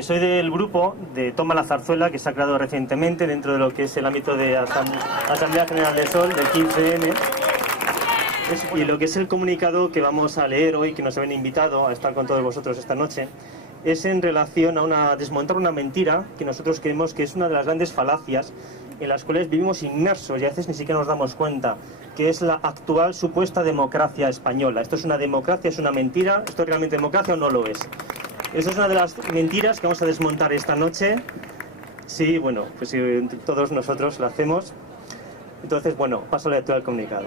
Soy del grupo de Toma la Zarzuela, que se ha creado recientemente dentro de lo que es el ámbito de Asamblea General del Sol, del 15N. Y lo que es el comunicado que vamos a leer hoy, que nos habéis invitado a estar con todos vosotros esta noche, es en relación a desmontar una mentira que nosotros creemos que es una de las grandes falacias en las cuales vivimos inmersos y a veces ni siquiera nos damos cuenta, que es la actual supuesta democracia española. ¿Esto es una democracia, es una mentira? ¿Esto es realmente democracia o no lo es? Esa es una de las mentiras que vamos a desmontar esta noche. Sí, bueno, pues si todos nosotros lo hacemos. Entonces, bueno, paso a la lectura del comunicado.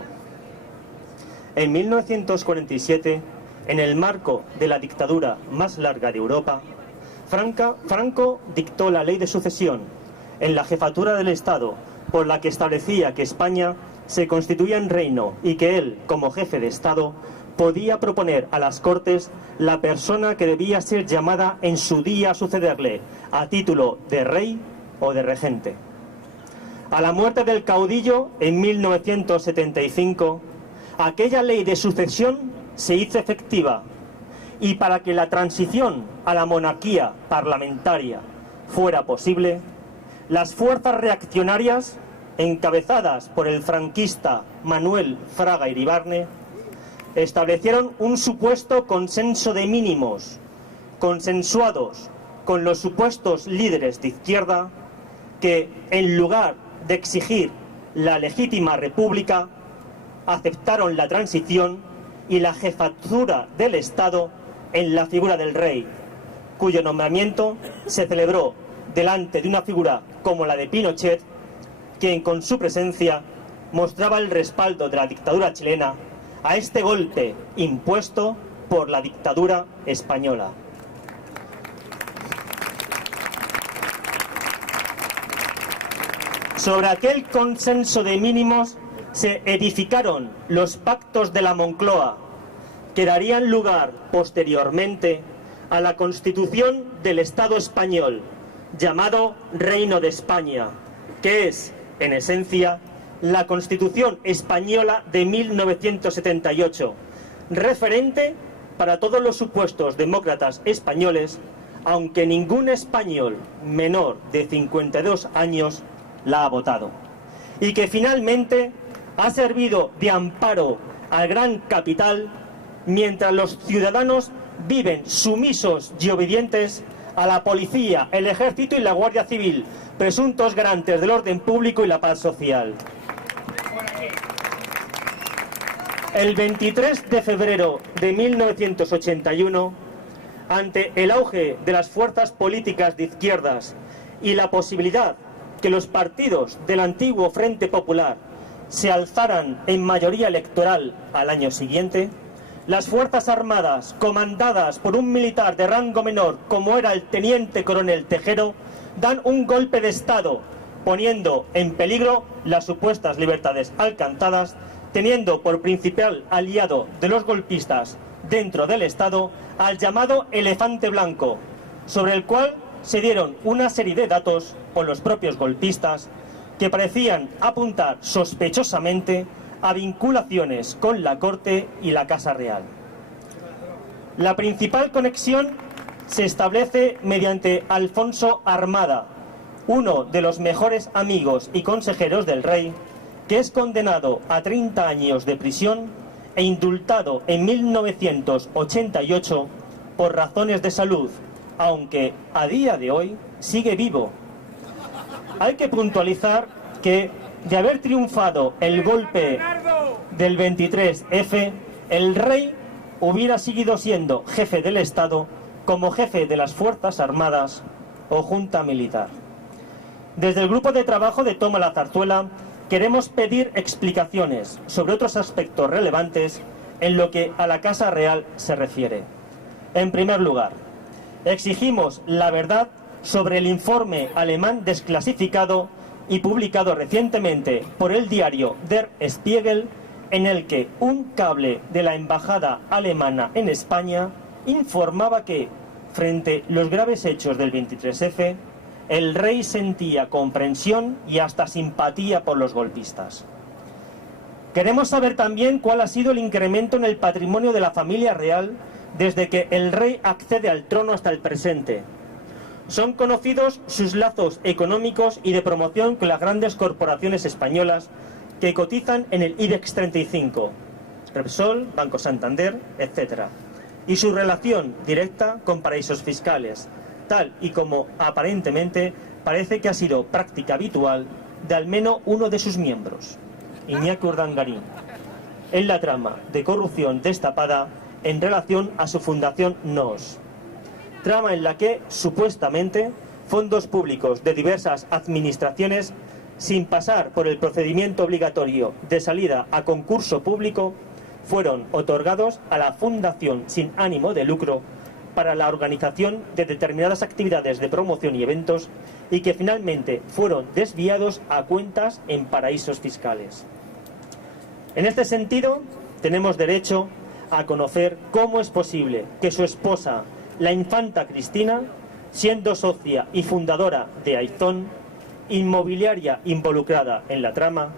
En 1947, en el marco de la dictadura más larga de Europa, Franco dictó la ley de sucesión en la jefatura del Estado, por la que establecía que España se constituía en reino y que él, como jefe de Estado, podía proponer a las Cortes la persona que debía ser llamada en su día a sucederle, a título de rey o de regente. A la muerte del caudillo, en 1975, aquella ley de sucesión se hizo efectiva, y para que la transición a la monarquía parlamentaria fuera posible, las fuerzas reaccionarias, encabezadas por el franquista Manuel Fraga Iribarne, establecieron un supuesto consenso de mínimos, consensuados con los supuestos líderes de izquierda, que en lugar de exigir la legítima república, aceptaron la transición y la jefatura del Estado en la figura del rey, cuyo nombramiento se celebró delante de una figura como la de Pinochet, quien con su presencia mostraba el respaldo de la dictadura chilena a este golpe impuesto por la dictadura española. Sobre aquel consenso de mínimos se edificaron los pactos de la Moncloa, que darían lugar posteriormente a la constitución del Estado español, llamado Reino de España, que es, en esencia, la Constitución española de 1978, referente para todos los supuestos demócratas españoles, aunque ningún español menor de 52 años la ha votado, y que finalmente ha servido de amparo al gran capital mientras los ciudadanos viven sumisos y obedientes a la policía, el ejército y la Guardia Civil, presuntos garantes del orden público y la paz social. El 23 de febrero de 1981, ante el auge de las fuerzas políticas de izquierdas y la posibilidad que los partidos del antiguo Frente Popular se alzaran en mayoría electoral al año siguiente, las Fuerzas Armadas, comandadas por un militar de rango menor como era el teniente coronel Tejero, dan un golpe de Estado, poniendo en peligro las supuestas libertades alcanzadas, teniendo por principal aliado de los golpistas dentro del Estado al llamado elefante blanco, sobre el cual se dieron una serie de datos por los propios golpistas que parecían apuntar sospechosamente a vinculaciones con la Corte y la Casa Real. La principal conexión se establece mediante Alfonso Armada, uno de los mejores amigos y consejeros del rey, que es condenado a 30 años de prisión e indultado en 1988 por razones de salud, aunque a día de hoy sigue vivo. Hay que puntualizar que, de haber triunfado el golpe del 23F, el rey hubiera seguido siendo jefe del Estado como jefe de las Fuerzas Armadas o Junta Militar. Desde el grupo de trabajo de Toma la Zarzuela queremos pedir explicaciones sobre otros aspectos relevantes en lo que a la Casa Real se refiere. En primer lugar, exigimos la verdad sobre el informe alemán desclasificado y publicado recientemente por el diario Der Spiegel, en el que un cable de la embajada alemana en España informaba que, frente a los graves hechos del 23F, el rey sentía comprensión y hasta simpatía por los golpistas. Queremos saber también cuál ha sido el incremento en el patrimonio de la familia real desde que el rey accede al trono hasta el presente. Son conocidos sus lazos económicos y de promoción con las grandes corporaciones españolas que cotizan en el IBEX 35, Repsol, Banco Santander, etc. Y su relación directa con paraísos fiscales, tal y como aparentemente parece que ha sido práctica habitual de al menos uno de sus miembros, Iñaki Urdangarín, en la trama de corrupción destapada en relación a su fundación NOS. Trama en la que, supuestamente, fondos públicos de diversas administraciones, sin pasar por el procedimiento obligatorio de salida a concurso público, fueron otorgados a la Fundación sin ánimo de lucro para la organización de determinadas actividades de promoción y eventos y que finalmente fueron desviados a cuentas en paraísos fiscales. En este sentido, tenemos derecho a conocer cómo es posible que su esposa, la infanta Cristina, siendo socia y fundadora de Aizón, inmobiliaria involucrada en la trama,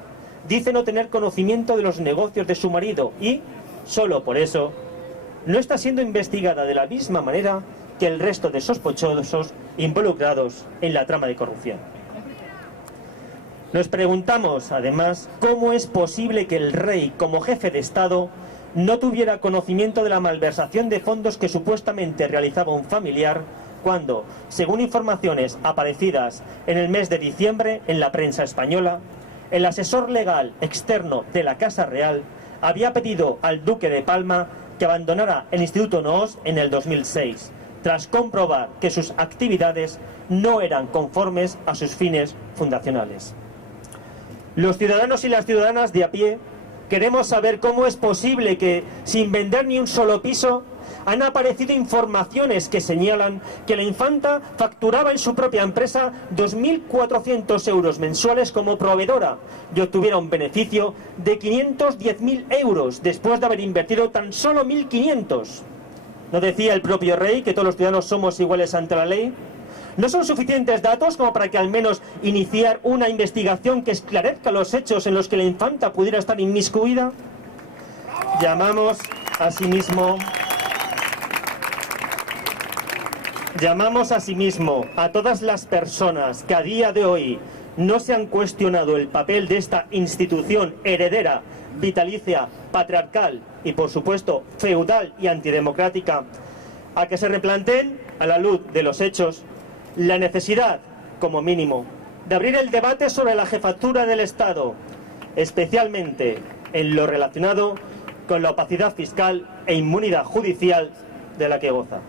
dice no tener conocimiento de los negocios de su marido y, solo por eso, no está siendo investigada de la misma manera que el resto de sospechosos involucrados en la trama de corrupción. Nos preguntamos, además, cómo es posible que el rey, como jefe de Estado, no tuviera conocimiento de la malversación de fondos que supuestamente realizaba un familiar cuando, según informaciones aparecidas en el mes de diciembre en la prensa española, el asesor legal externo de la Casa Real había pedido al duque de Palma que abandonara el Instituto NOS en el 2006, tras comprobar que sus actividades no eran conformes a sus fines fundacionales. Los ciudadanos y las ciudadanas de a pie queremos saber cómo es posible que, sin vender ni un solo piso, han aparecido informaciones que señalan que la infanta facturaba en su propia empresa 2.400 euros mensuales como proveedora y obtuviera un beneficio de 510.000 euros después de haber invertido tan solo 1.500. ¿No decía el propio rey que todos los ciudadanos somos iguales ante la ley? ¿No son suficientes datos como para que al menos iniciar una investigación que esclarezca los hechos en los que la infanta pudiera estar inmiscuida? Llamamos asimismo a todas las personas que a día de hoy no se han cuestionado el papel de esta institución heredera, vitalicia, patriarcal y, por supuesto, feudal y antidemocrática, a que se replanteen, a la luz de los hechos, la necesidad, como mínimo, de abrir el debate sobre la jefatura del Estado, especialmente en lo relacionado con la opacidad fiscal e inmunidad judicial de la que goza.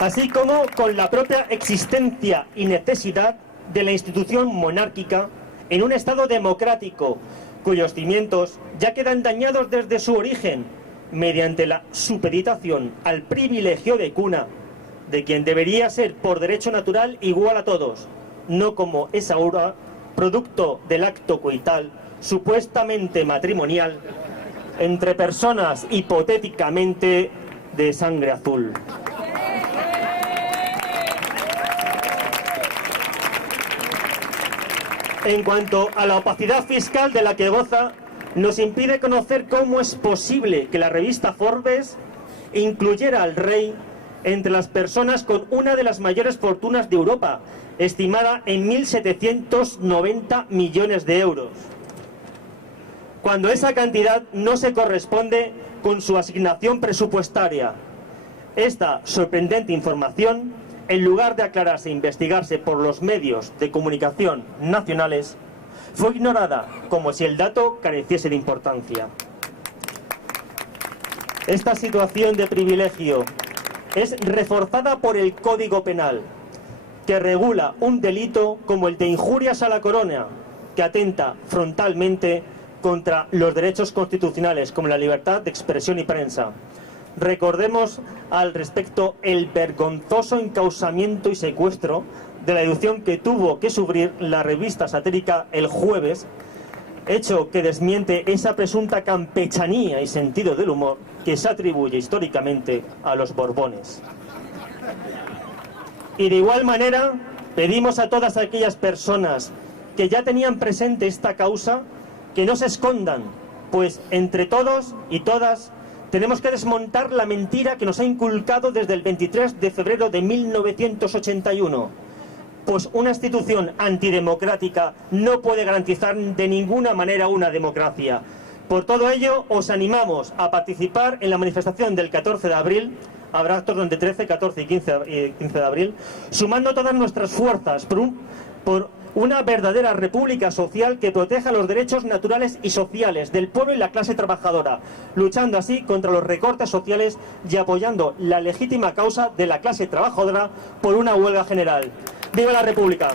Así como con la propia existencia y necesidad de la institución monárquica en un Estado democrático, cuyos cimientos ya quedan dañados desde su origen, mediante la supeditación al privilegio de cuna de quien debería ser por derecho natural igual a todos, no como es ahora producto del acto coital supuestamente matrimonial entre personas hipotéticamente de sangre azul. En cuanto a la opacidad fiscal de la que goza, nos impide conocer cómo es posible que la revista Forbes incluyera al rey entre las personas con una de las mayores fortunas de Europa, estimada en 1.790 millones de euros, cuando esa cantidad no se corresponde con su asignación presupuestaria. Esta sorprendente información, en lugar de aclararse e investigarse por los medios de comunicación nacionales, fue ignorada como si el dato careciese de importancia. Esta situación de privilegio es reforzada por el Código Penal, que regula un delito como el de injurias a la corona, que atenta frontalmente contra los derechos constitucionales como la libertad de expresión y prensa. Recordemos al respecto el vergonzoso encausamiento y secuestro de la deducción que tuvo que sufrir la revista satírica El Jueves, hecho que desmiente esa presunta campechanía y sentido del humor que se atribuye históricamente a los Borbones. Y de igual manera pedimos a todas aquellas personas que ya tenían presente esta causa que no se escondan, pues entre todos y todas Tenemos que desmontar la mentira que nos ha inculcado desde el 23 de febrero de 1981. Pues una institución antidemocrática no puede garantizar de ninguna manera una democracia. Por todo ello, os animamos a participar en la manifestación del 14 de abril, habrá actos donde 13, 14 y 15 de abril, sumando todas nuestras fuerzas por una verdadera república social que proteja los derechos naturales y sociales del pueblo y la clase trabajadora, luchando así contra los recortes sociales y apoyando la legítima causa de la clase trabajadora por una huelga general. ¡Viva la República!